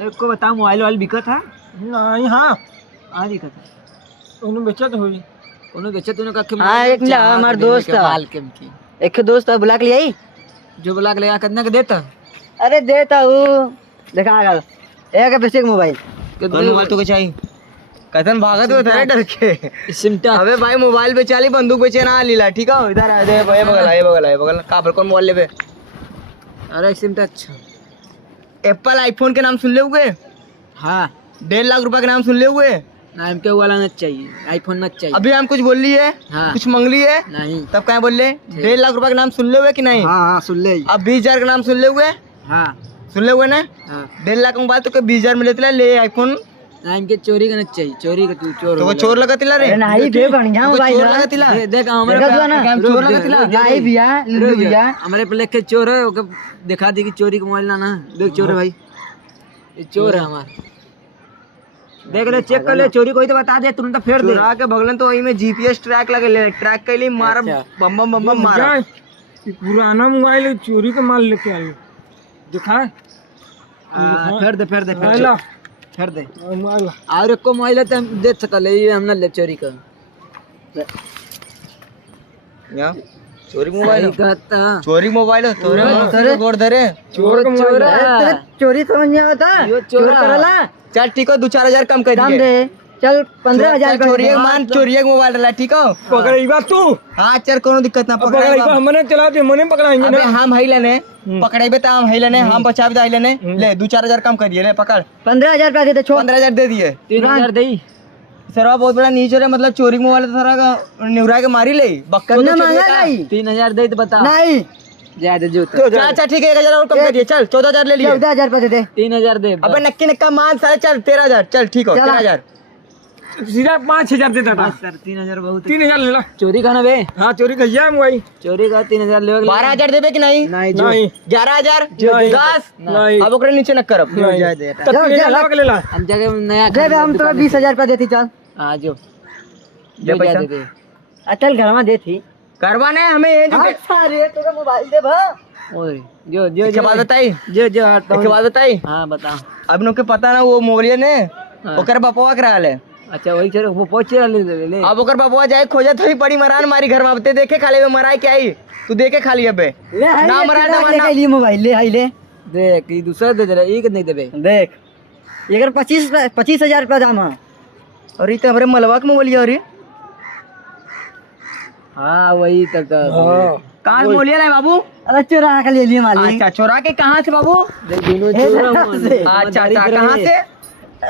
एक को बता मोबाइल वाइल बिका था नहीं। हाँ हाँ बिका था उन्होंने बेचा तो हुई उन्होंने बेचा तूने कहा हाँ एक मिला हमारा दोस्त था माल के की एक दोस्त था बुला के ले आई जो बुला के ले कितना का देता अरे देता हूँ देखा एक पैसे का मोबाइल मोबाइल तो चाहिए कथन भागत हुए थे डर के सिमटा अबे भाई मोबाइल बेचा ली बंदूक बेचे ना लीला ठीक है इधर आ दे भाई बगल काबर कौन मोबाइल लेबे अरे सिमटा अच्छा एप्पल आईफोन के नाम सुन ले हुए हाँ 1.5 लाख रुपए के नाम सुन ले हुए नाम के वाला न चाहिए आईफोन न चाहिए अभी हम कुछ बोल ली है हाँ। कुछ मंग ली है नहीं तब क्या बोल ले 1.5 लाख रुपए के नाम सुन ले हुए कि नहीं हाँ हाँ सुन ले अब 20,000 का नाम सुन ले हुए हाँ सुन ले हुए ना हाँ 1.5 लाख का मोबाइल तो 20,000 में लेते ले आईफोन नाम के चोरी का न चाहिए चोरी का तू चोर तो वो चोर लगा तिला रे अरे नहीं बे बढ़िया वो मोबाइल चोर है लगा तिला देख हमारे देखा हुआ ना चोर लगा तिला नहीं भैया लल्लू भैया हमारे पे लेके चोर है ओके दिखा दी कि चोरी का मोबाइल लाना है देख चोर है भाई ये चोर है हमारा देख ले चेक कर ले चोरी कोई तो बता दे तुरंत फेर दे चुरा के भगलन तो वही में जीपीएस ट्रैक लगे ले ट्रैक के लिए मार अच्छा। बम बम मारा पुराना मोबाइल चोरी का माल लेके आए दिखा फेर दे फेर दे फेर दे मोबाइल और एक को मोबाइल है तो हम दे सकल ये हम ना ले चोरी का या चोरी मोबाइल सही कहता चोरी मोबाइल तोरे गोर धरे चोर चोर तेरे चोरी समझ नहीं आता यो चोर चोरा। करला चल ठीक है 2-4 हजार कम कर दाम दिए दे चल 15,000 चोरी एक मान चोरी एक मोबाइल रहा ठीक है पकड़ेगा तू हाँ चल कोनो दिक्कत ना पकड़ेगा पकड़ाई हमने चला दे मने पकड़ाएंगे अबे ना हम हई लेने पकड़ेबे तो हम हई लेने हम बचाबे तो हई लेने ले 2-4 हजार कम करिए ले पकड़ 15,000 रुपया दे दे छोड़ 15,000 दे दिए 3,000 दे सर बहुत बड़ा नीच है मतलब चोरी मोबाइल तो थोड़ा निवरा के मारी ले बक्का करने तो मांगा चोरी नहीं 3,000 दे तो बता नहीं जा दे जो अच्छा ठीक है 1,000 और कम करिए चल 14,000 ले लिए 14,000 रुपया दे दे 3,000 दे अबे नक्की नक्का मान सारे चल 13,000 चल ठीक हो चल। 13,000 सीधा 5,000 देता था सर 3,000 बहुत 3,000 ले ला चोरी का ना बे हाँ चोरी कर लिया मोबाइल चोरी का 3,000 ले 12,000 देबे कि नहीं नहीं जो नहीं 11,000 नहीं। 10 नहीं अब ओकरे नीचे न करब जा दे तो 3,000 लगा के ले ला हम जगह नया दे दे हम तो 20,000 रुपया देती चल हाँ जो दे पैसा। दे चल घर में देती करवाने हमें ये जो सारे तेरा मोबाइल दे भा और जो जो इसके बाद बताई जो जो हटता इसके बाद बताई हाँ बता अब नो के पता ना वो मोबाइल ने हाँ। ओकर बपवा करा ले अच्छा वही चलो वो पहुंचे ले अब ओकर बपवा जाए खोजा थोड़ी बड़ी मरान मारी घर में अब ते देखे खाली मराई के आई तू देखे खाली अबे ले हाय ना मरा ना ले के लिए मोबाइल ले हाय ले देख ये दूसरा दे दे एक नहीं देबे देख ये अगर 25,000 रुपया दाम है और ये तो हमरे मलवा के मोबाइल और हाँ वही तब तो कहाँ से बोलिए ना बाबू अरे चुरा के ले लिए मालिक अच्छा चोरा के कहाँ से बाबू देख दोनों चोरा अच्छा अच्छा कहाँ से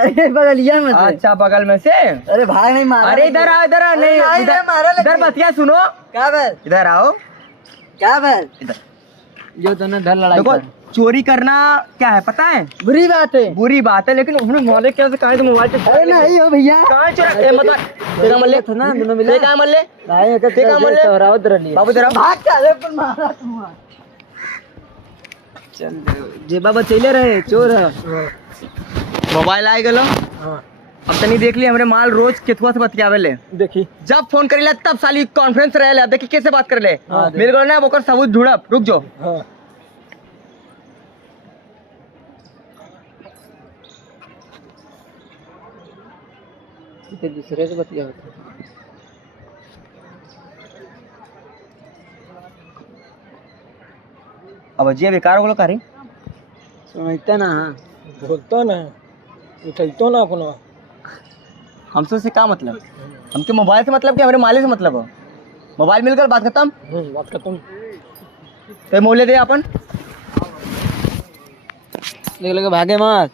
अरे बगलिया में से अच्छा बगल में से अरे भाग नहीं मारा अरे इधर आओ इधर आओ नहीं नहीं, इधर मारा लेकिन। इधर बतिया सुनो क्या बात इधर आओ क्या बात जो दोनों धर लड़ाई देखो कर चोरी करना क्या है पता है बुरी बात है बुरी बात है लेकिन उन्होंने मोबाइल कैसे कहा तो मोबाइल से अरे नहीं हो भैया कहाँ चोरा ए मतलब तेरा मल्ले था ना दोनों मिले ते कहाँ मल्ले नहीं एक देखा मल्ले? चोरा उधर लिए बाबू तेरा भाग चले पर मारा तुम चल जेबा बचैले रहे चोर मोबाइल आ गलो अब तनी देख ली हमरे माल रोज केथुआ से बतियावे ले देखी जब फोन करेला तब साली कॉन्फ्रेंस रहे ले अब देखी कैसे बात कर ले हाँ, मेरे को ना ओकर सबूत ढूंढब रुक जो हाँ दूसरे से बतिया होता अब जी बेकार हो गलो कारी सुनता ना हाँ बोलता ना उठलतो ना अपना हमसे से क्या मतलब हमके मोबाइल से मतलब कि हमारे मालिक से मतलब हो मोबाइल मिलकर बात खत्म बात खत्म तो मोले दे अपन देख लगे भागे मत